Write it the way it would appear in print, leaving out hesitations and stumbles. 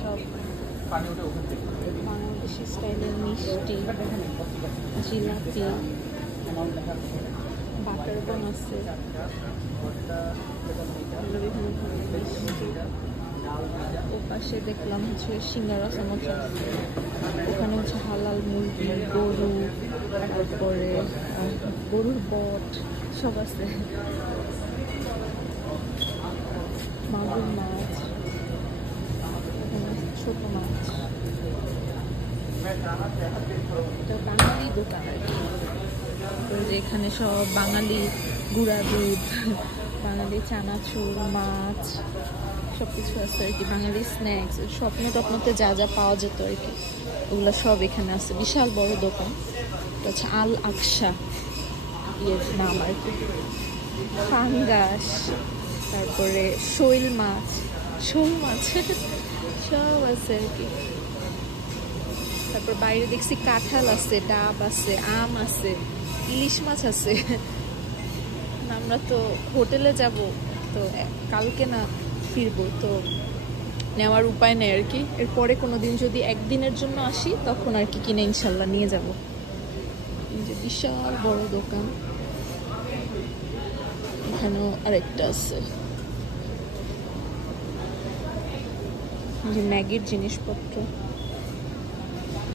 সব বাংলাদেশি স্টাইলের মিষ্টি, জিলাপি, বাটার বন আছে, বিভিন্ন ধরনের মিষ্টি। ও পাশে দেখলাম হচ্ছে সিঙ্গারা সমোসা, ওখানে হচ্ছে হালাল মুরগি, গরু, তারপরে গরুর বট সব আছে, মাগুর মাছ, ছোট মাছ। এটা বাঙালি দোকান আর কি, যেখানে সব বাঙালি গুঁড়া দুধ, বাঙালি চানাচুর, মাছ সবকিছু আছে আর কি, বাঙালি স্ন্যাক্স, স্বপ্ন টপ্নতে যা যা পাওয়া যেত আর কি, ওগুলো সব এখানে আছে। বিশাল বড় দোকান, এটা হচ্ছে আল আকসা ইয়ের নাম আর কি। ফাঙ্গাস, তারপরে শৈল মাছ, শোল মাছ সব আছে আর কি। তারপর বাইরে দেখছি কাঁঠাল আছে, ডাব আছে, আম আছে, ইলিশ মাছ আছে। আমরা তো হোটেলে যাব, তো কালকে না ফিরবো, তো নেওয়ার উপায় নেই আর কি। এরপরে কোনোদিন যদি একদিনের জন্য আসি তখন আর কি কিনে ইনশাল্লাহ নিয়ে যাব। এই যে বিশাল বড় দোকান, এখানেও আরেকটা আছে, যে ম্যাগির জিনিসপত্র।